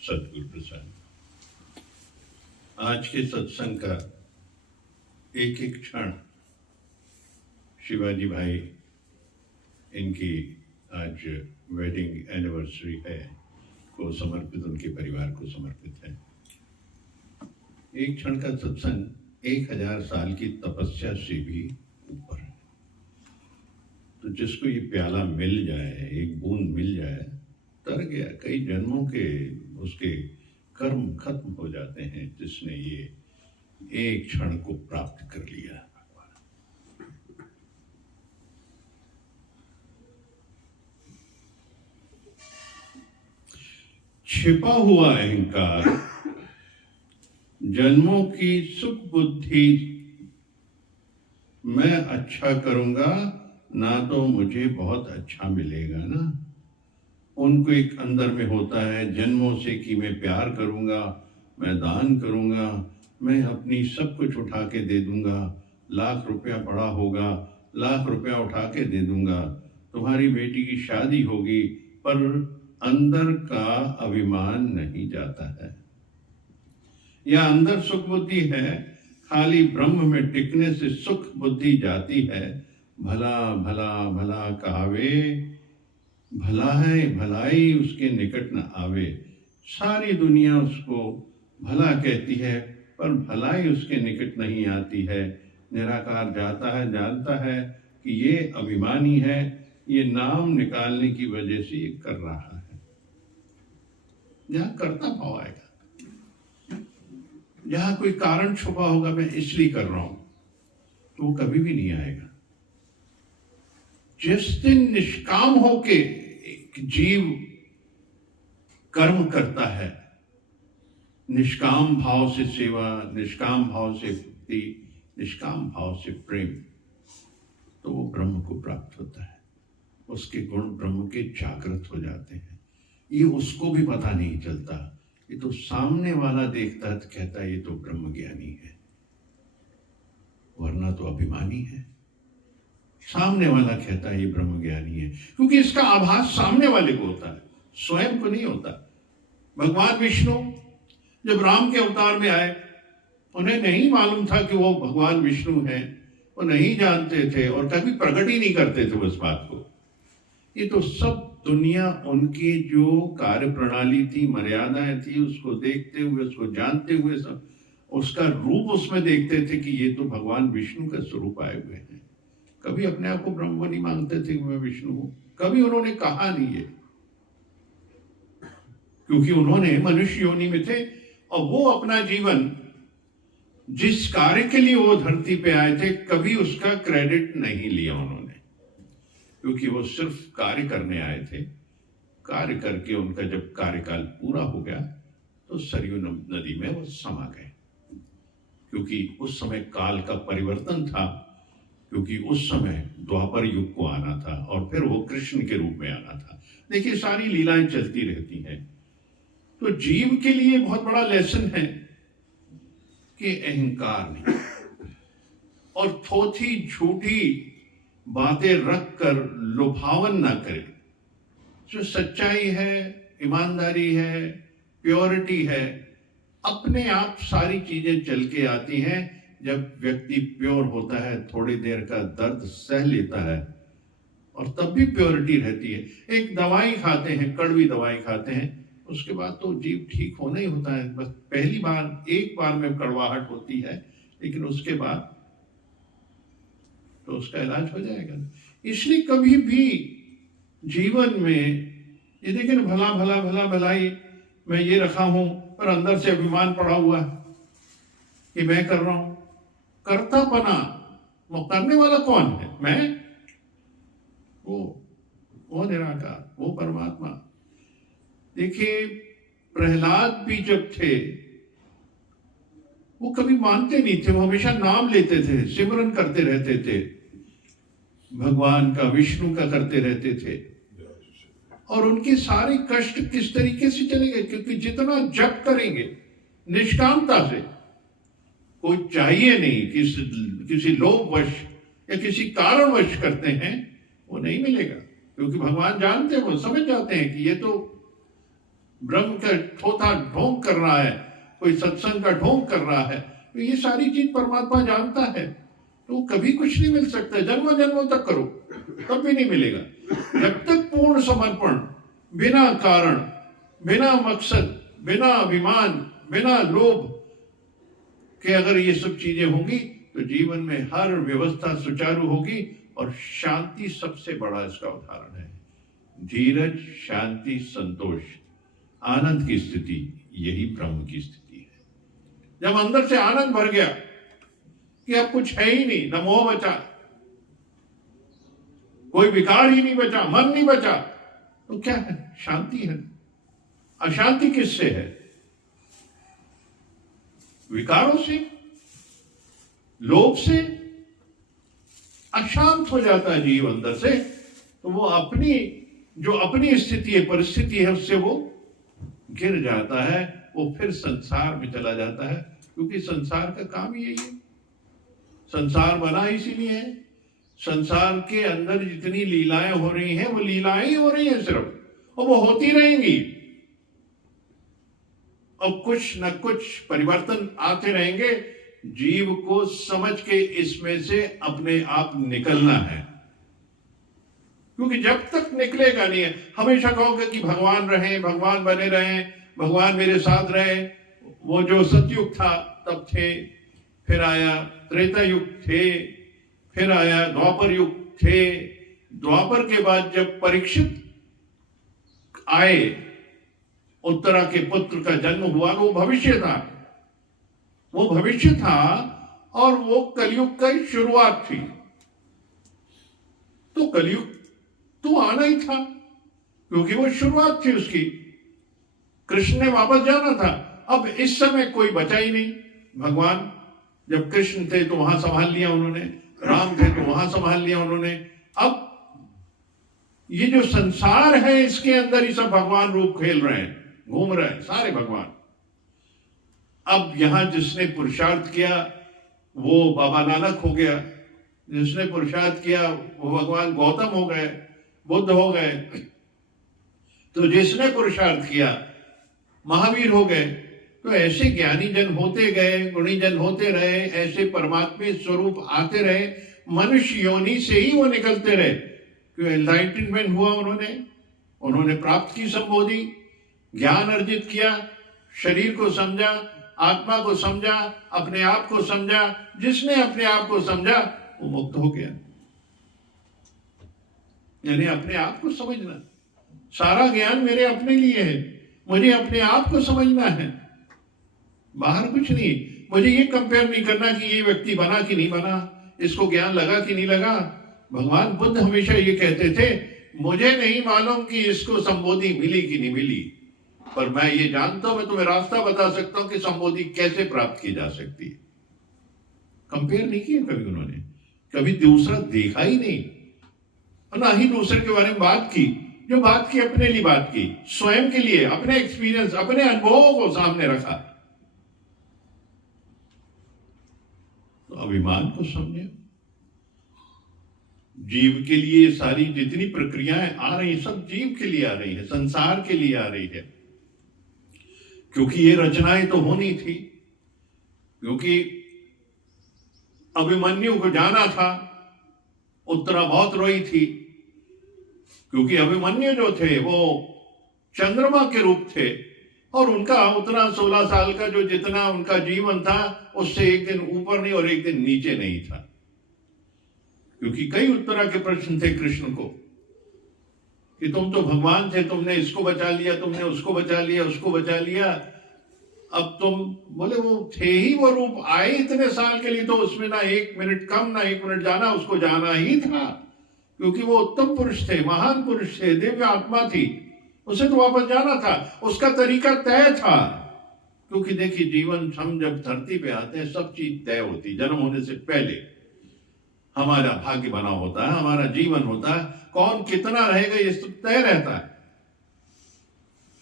सतगुरु प्रसाद। आज के सत्संग का एक एक क्षण शिवाजी भाई, इनकी आज वेडिंग एनिवर्सरी है, को समर्पित, उनके परिवार को समर्पित है। एक क्षण का सत्संग 1000 साल की तपस्या से भी ऊपर है। तो जिसको ये प्याला मिल जाए, एक बूंद मिल जाए, तर गया। कई जन्मों के उसके कर्म खत्म हो जाते हैं, जिसने ये एक क्षण को प्राप्त कर लिया। छिपा हुआ अहंकार जन्मों की सुख बुद्धि, मैं अच्छा करूंगा ना तो मुझे बहुत अच्छा मिलेगा ना। उनको एक अंदर में होता है जन्मों से कि मैं प्यार करूंगा, मैं दान करूंगा, मैं अपनी सब कुछ उठा के दे दूंगा, लाख रुपया पड़ा होगा, लाख रुपया उठा के दे दूंगा, तुम्हारी बेटी की शादी होगी, पर अंदर का अभिमान नहीं जाता है। या अंदर सुख बुद्धि है, खाली ब्रह्म में टिकने से सुख बुद्धि जाती है। भला भला भला कहावे, भला है भलाई उसके निकट न आवे। सारी दुनिया उसको भला कहती है, पर भलाई उसके निकट नहीं आती है। निराकार जाता है, जानता है कि ये अभिमानी है, ये नाम निकालने की वजह से ये कर रहा है। जहां करता भाव आएगा, जहां कोई कारण छुपा होगा, मैं इसलिए कर रहा हूं, तो वो कभी भी नहीं आएगा। जिस दिन निष्काम होके जीव कर्म करता है, निष्काम भाव से सेवा, निष्काम भाव से भक्ति, निष्काम भाव से प्रेम, तो वो ब्रह्म को प्राप्त होता है। उसके गुण ब्रह्म के जागृत हो जाते हैं। ये उसको भी पता नहीं चलता, ये तो सामने वाला देखता है तो कहता है ये तो ब्रह्म ज्ञानी है, वरना तो अभिमानी है। सामने वाला कहता है ये ब्रह्म ज्ञानी है, क्योंकि इसका आभास सामने वाले को होता है, स्वयं को नहीं होता। भगवान विष्णु जब राम के अवतार में आए, उन्हें नहीं मालूम था कि वो भगवान विष्णु हैं, वो नहीं जानते थे और कभी प्रकट ही नहीं करते थे उस बात को। ये तो सब दुनिया उनकी जो कार्य प्रणाली थी, मर्यादाएं थी, उसको देखते हुए, उसको जानते हुए, सब उसका रूप उसमें देखते थे कि ये तो भगवान विष्णु का स्वरूप आए हुए हैं। कभी अपने आप को ब्रह्म नहीं मांगते थे कि मैं विष्णु हूं, कभी उन्होंने कहा नहीं है, क्योंकि उन्होंने मनुष्य योनि में थे और वो अपना जीवन जिस कार्य के लिए वो धरती पे आए थे, कभी उसका क्रेडिट नहीं लिया उन्होंने, क्योंकि वो सिर्फ कार्य करने आए थे। कार्य करके उनका जब कार्यकाल पूरा हो गया तो सरयू नदी में वो समा गए, क्योंकि उस समय काल का परिवर्तन था, क्योंकि उस समय द्वापर युग को आना था और फिर वो कृष्ण के रूप में आना था। देखिए, सारी लीलाएं चलती रहती हैं। तो जीव के लिए बहुत बड़ा लेसन है कि अहंकार नहीं और थोथी झूठी बातें रख कर लुभावन ना करे। जो सच्चाई है, ईमानदारी है, प्योरिटी है, अपने आप सारी चीजें चल के आती हैं। जब व्यक्ति प्योर होता है, थोड़ी देर का दर्द सह लेता है और तब भी प्योरिटी रहती है। एक दवाई खाते हैं, कड़वी दवाई खाते हैं, उसके बाद तो जीव ठीक होना ही होता है। बस पहली बार, एक बार में कड़वाहट होती है, लेकिन उसके बाद तो उसका इलाज हो जाएगा। इसलिए कभी भी जीवन में ये देखिए ना, भला भला भला भलाई, मैं ये रखा हूं, पर अंदर से अभिमान पड़ा हुआ है कि मैं कर रहा हूं। कर्तापना, वो करने वाला कौन है? मैं, वो निराकार, वो परमात्मा। देखिए, प्रहलाद भी जब थे, वो कभी मानते नहीं थे, वो हमेशा नाम लेते थे, सिमरन करते रहते थे, भगवान का, विष्णु का करते रहते थे। और उनके सारे कष्ट किस तरीके से चलेंगे? क्योंकि जितना जप करेंगे निष्कामता से, कोई चाहिए नहीं, किसी लोभवश या किसी कारणवश करते हैं, वो नहीं मिलेगा। क्योंकि भगवान जानते हैं, वो समझ जाते हैं कि ये तो ब्रह्म का थोथा ढोंग कर रहा है, कोई सत्संग का ढोंग कर रहा है, तो ये सारी चीज परमात्मा जानता है। तो कभी कुछ नहीं मिल सकता, जन्म जन्मों तक करो तब भी नहीं मिलेगा। जब तक पूर्ण समर्पण, बिना कारण, बिना मकसद, बिना अभिमान, बिना लोभ के अगर ये सब चीजें होंगी तो जीवन में हर व्यवस्था सुचारू होगी। और शांति सबसे बड़ा इसका उदाहरण है। धीरज, शांति, संतोष, आनंद की स्थिति, यही ब्रह्म की स्थिति है। जब अंदर से आनंद भर गया कि अब कुछ है ही नहीं, न मोह बचा, कोई विकार ही नहीं बचा, मन नहीं बचा, तो क्या है? शांति है। अशांति किससे है? विकारों से, लोभ से। अशांत हो जाता है जीव अंदर से, तो वो अपनी जो अपनी स्थिति है, परिस्थिति है, उससे वो गिर जाता है, वो फिर संसार में चला जाता है। क्योंकि संसार का काम यही है, संसार बना इसीलिए है। संसार के अंदर जितनी लीलाएं हो रही हैं, वो लीलाएं ही हो रही हैं सिर्फ, और वो होती रहेंगी। और कुछ न कुछ परिवर्तन आते रहेंगे। जीव को समझ के इसमें से अपने आप निकलना है। क्योंकि जब तक निकलेगा नहीं है, हमेशा कहोगे कि भगवान रहे, भगवान बने रहे, भगवान मेरे साथ रहे। वो जो सतयुग था तब थे, फिर आया त्रेता युग थे, फिर आया द्वापर युग थे। द्वापर के बाद जब परीक्षित आए, उत्तरा के पुत्र का जन्म हुआ, वो भविष्य था, वो भविष्य था, और वो कलयुग का शुरुआत थी। तो कलयुग तो आना ही था, क्योंकि वो शुरुआत थी उसकी। कृष्ण ने वापस जाना था। अब इस समय कोई बचा ही नहीं। भगवान जब कृष्ण थे तो वहां संभाल लिया उन्होंने, राम थे तो वहां संभाल लिया उन्होंने। अब ये जो संसार है, इसके अंदर ही सब भगवान रूप खेल रहे हैं, घूम रहे हैं सारे भगवान। अब यहां जिसने पुरुषार्थ किया वो बाबा नानक हो गया, जिसने पुरुषार्थ किया वो भगवान गौतम हो गए, बुद्ध हो गए, तो जिसने पुरुषार्थ किया महावीर हो गए। तो ऐसे ज्ञानी जन होते गए, गुणी जन होते रहे, ऐसे परमात्मा स्वरूप आते रहे, मनुष्य योनि से ही वो निकलते रहे। क्यों? एनलाइटनमेंट हुआ उन्होंने प्राप्त की संबोधि, ज्ञान अर्जित किया, शरीर को समझा, आत्मा को समझा, अपने आप को समझा। जिसने अपने आप को समझा वो मुक्त हो गया। यानी अपने आप को समझना, सारा ज्ञान मेरे अपने लिए है, मुझे अपने आप को समझना है, बाहर कुछ नहीं। मुझे ये कंपेयर नहीं करना कि ये व्यक्ति बना कि नहीं बना, इसको ज्ञान लगा कि नहीं लगा। भगवान बुद्ध हमेशा ये कहते थे, मुझे नहीं मालूम कि इसको संबोधि मिली कि नहीं मिली, पर मैं ये जानता हूं, मैं तुम्हें रास्ता बता सकता हूं कि संबोधि कैसे प्राप्त की जा सकती है। कंपेयर नहीं किया कभी उन्होंने, कभी दूसरा देखा ही नहीं, और ना ही दूसरे के बारे में बात की। जो बात की अपने लिए बात की, स्वयं के लिए, अपने एक्सपीरियंस, अपने अनुभवों को सामने रखा। तो अभिमान को समझे। जीव के लिए सारी जितनी प्रक्रियाएं आ रही हैं, सब जीव के लिए आ रही है, संसार के लिए आ रही है। क्योंकि ये रचनाएं तो होनी थी, क्योंकि अभिमन्यु को जाना था, उत्तरा बहुत रोई थी, क्योंकि अभिमन्यु जो थे वो चंद्रमा के रूप थे, और उनका उतना 16 साल का जो जितना उनका जीवन था, उससे एक दिन ऊपर नहीं और एक दिन नीचे नहीं था। क्योंकि कई उत्तरा के प्रश्न थे कृष्ण को कि तुम तो भगवान थे, तुमने इसको बचा लिया, तुमने उसको बचा लिया, उसको बचा लिया, अब तुम बोले वो थे ही वो रूप, आए इतने साल के लिए, तो उसमें ना 1 मिनट कम ना 1 मिनट जाना, उसको जाना ही था। क्योंकि वो उत्तम पुरुष थे, महान पुरुष थे, दिव्य आत्मा थी, उसे तो वापस जाना था, उसका तरीका तय था। क्योंकि देखिए, जीवन हम जब धरती पे आते हैं सब चीज तय होती, जन्म होने से पहले हमारा भाग्य बना होता है, हमारा जीवन होता है, कौन कितना रहेगा ये सब तय रहता है,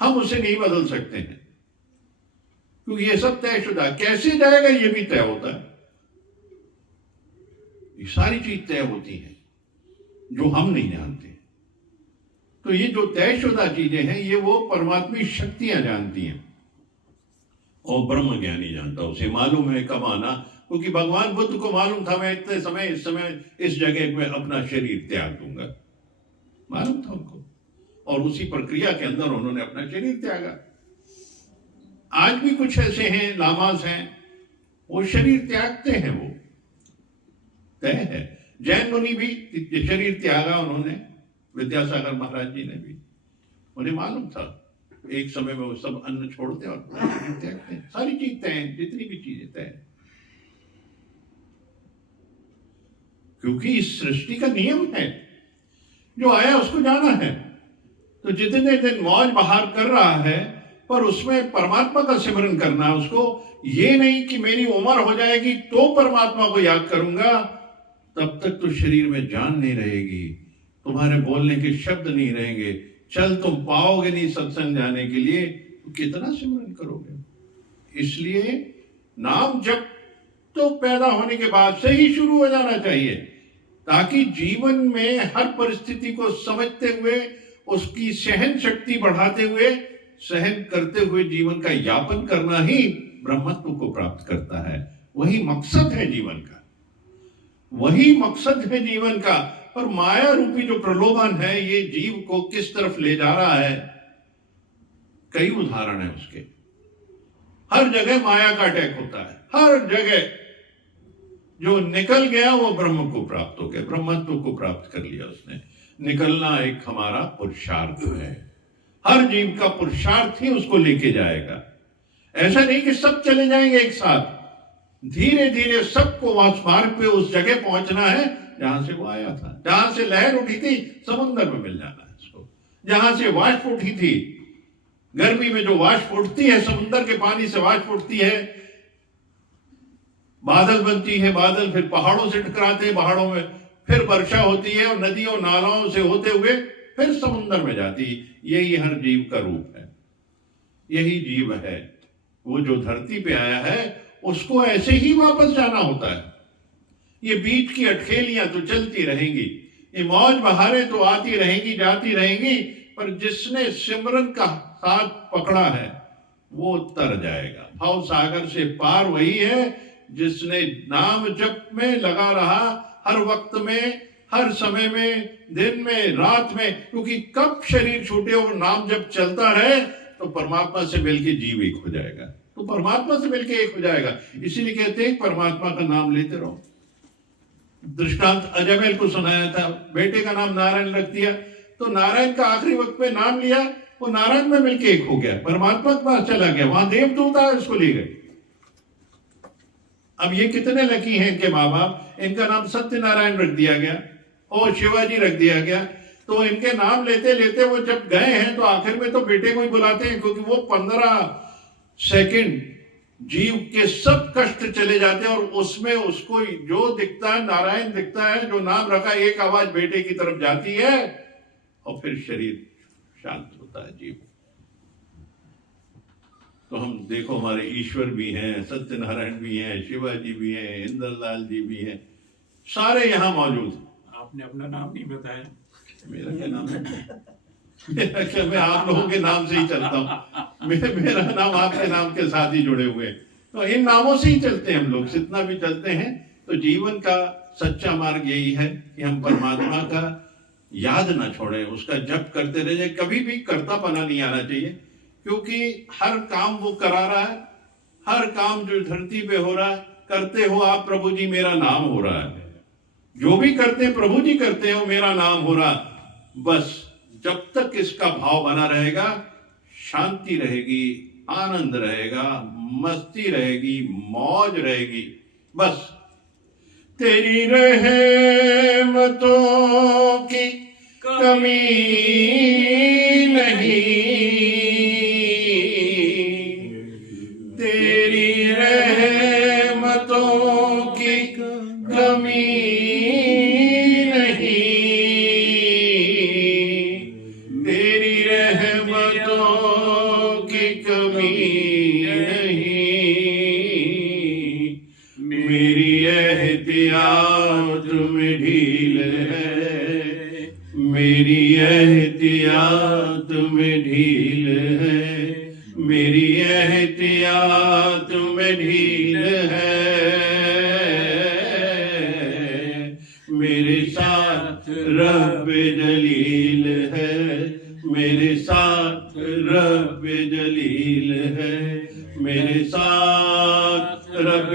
हम उसे नहीं बदल सकते हैं, क्योंकि ये सब तयशुदा। कैसे जाएगा ये भी तय होता है, ये सारी चीज तय होती है जो हम नहीं जानते। तो ये जो तयशुदा चीजें हैं ये वो परमात्मी शक्तियां जानती हैं और ब्रह्म ज्ञानी जानता, उसे मालूम है कब आना, क्योंकि भगवान बुद्ध को मालूम था मैं इतने समय इस समय इस जगह में अपना शरीर त्याग दूंगा, मालूम था उनको, और उसी प्रक्रिया के अंदर उन्होंने अपना शरीर त्यागा। आज भी कुछ ऐसे हैं लामास हैं, वो शरीर त्यागते हैं, वो तय है। जैन मुनि भी शरीर त्यागा उन्होंने, विद्यासागर महाराज जी ने भी, उन्हें मालूम था एक समय में वो सब अन्न छोड़ते और शरीर त्यागते हैं। सारी चीज तय है, जितनी भी चीजें तय है, क्योंकि इस सृष्टि का नियम है, जो आया उसको जाना है। तो जितने दिन मौज बहार कर रहा है, पर उसमें परमात्मा का सिमरन करना है उसको, ये नहीं कि मेरी उम्र हो जाएगी तो परमात्मा को याद करूंगा, तब तक तो शरीर में जान नहीं रहेगी, तुम्हारे बोलने के शब्द नहीं रहेंगे, चल तुम पाओगे नहीं सत्संग जाने के लिए, तो कितना सिमरन करोगे। इसलिए नाम जप तो पैदा होने के बाद से ही शुरू हो जाना चाहिए, ताकि जीवन में हर परिस्थिति को समझते हुए, उसकी सहन शक्ति बढ़ाते हुए, सहन करते हुए जीवन का यापन करना ही ब्रह्मत्व को प्राप्त करता है। वही मकसद है जीवन का, वही मकसद है जीवन का। और माया रूपी जो प्रलोभन है, ये जीव को किस तरफ ले जा रहा है, कई उदाहरण है उसके। हर जगह माया का अटैक होता है, हर जगह। जो निकल गया वो ब्रह्म को प्राप्त हो गया, ब्रह्मत्व को प्राप्त कर लिया उसने। निकलना एक हमारा पुरुषार्थ है, हर जीव का पुरुषार्थ ही उसको लेके जाएगा। ऐसा नहीं कि सब चले जाएंगे एक साथ, धीरे धीरे सबको वास मार्ग पे उस जगह पहुंचना है जहां से वो आया था। जहां से लहर उठी थी समुद्र में मिल जाना है उसको, जहां से वाष्प उठी थी, गर्मी में जो वाष्प उठती है, समुद्र के पानी से वाष्प उठती है, बादल बनती है, बादल फिर पहाड़ों से टकराते हैं, पहाड़ों में फिर वर्षा होती है और नदियों नालों से होते हुए फिर समुद्र में जाती है। यही हर जीव का रूप है, यही जीव है। वो जो धरती पे आया है उसको ऐसे ही वापस जाना होता है। ये बीच की अटखेलियां तो चलती रहेंगी, ये मौज बहारें तो आती रहेंगी जाती रहेंगी, पर जिसने सिमरन का साथ पकड़ा है वो तर जाएगा। भाव सागर से पार वही है जिसने नाम जप में लगा रहा, हर वक्त में, हर समय में, दिन में, रात में। क्योंकि कब शरीर छूटे और नाम जप चलता रहे तो परमात्मा से मिलके जीव एक हो जाएगा, तो परमात्मा से मिलके एक हो जाएगा। इसीलिए कहते हैं परमात्मा का नाम लेते रहो। दृष्टांत अजमेर को सुनाया था, बेटे का नाम नारायण रख दिया, तो नारायण का आखिरी वक्त पे नाम लिया, वो नारायण में मिलके एक हो गया, परमात्मा के पास चला गया, वहां देवदूत आए उसको ले गए। अब ये कितने लकी हैं इनके माँ बाप, इनका नाम सत्यनारायण रख दिया गया और शिवाजी रख दिया गया। तो इनके नाम लेते लेते वो जब गए हैं तो आखिर में तो बेटे को ही बुलाते हैं, क्योंकि वो 15 सेकंड जीव के सब कष्ट चले जाते हैं और उसमें उसको जो दिखता है नारायण दिखता है, जो नाम रखा, एक आवाज बेटे की तरफ जाती है और फिर शरीर शांत होता है जीव। तो हम देखो हमारे ईश्वर भी हैं, सत्यनारायण भी हैं, शिवाजी भी हैं, इंद्रलाल जी भी हैं, सारे यहाँ मौजूद हैं। आपने अपना नाम नहीं बताया। मेरा क्या नाम है? मैं आप लोगों के नाम से ही चलता हूँ, मेरा नाम आपके नाम के साथ ही जुड़े हुए हैं, तो इन नामों से ही चलते हैं हम लोग। जितना भी चलते हैं तो जीवन का सच्चा मार्ग यही है कि हम परमात्मा का याद ना छोड़ें, उसका जप करते रहे। कभी भी कर्तापना नहीं आना चाहिए, क्योंकि हर काम वो करा रहा है, हर काम जो धरती पे हो रहा है, करते हो आप प्रभु जी मेरा नाम हो रहा है, जो भी करते हैं प्रभु जी करते हो मेरा नाम हो रहा। बस जब तक इसका भाव बना रहेगा, शांति रहेगी, आनंद रहेगा, मस्ती रहेगी, मौज रहेगी। बस तेरी रहमतों की कमी नहीं, तेरी रहमतों की कमी नहीं, तेरी रहमतों की कमी नहीं। मेरी एहतियात में ढील है, मेरी एहतियात मेरी एहतियात में ढील है, मेरे साथ रब जलील है, मेरे साथ रब जलील है, मेरे साथ रब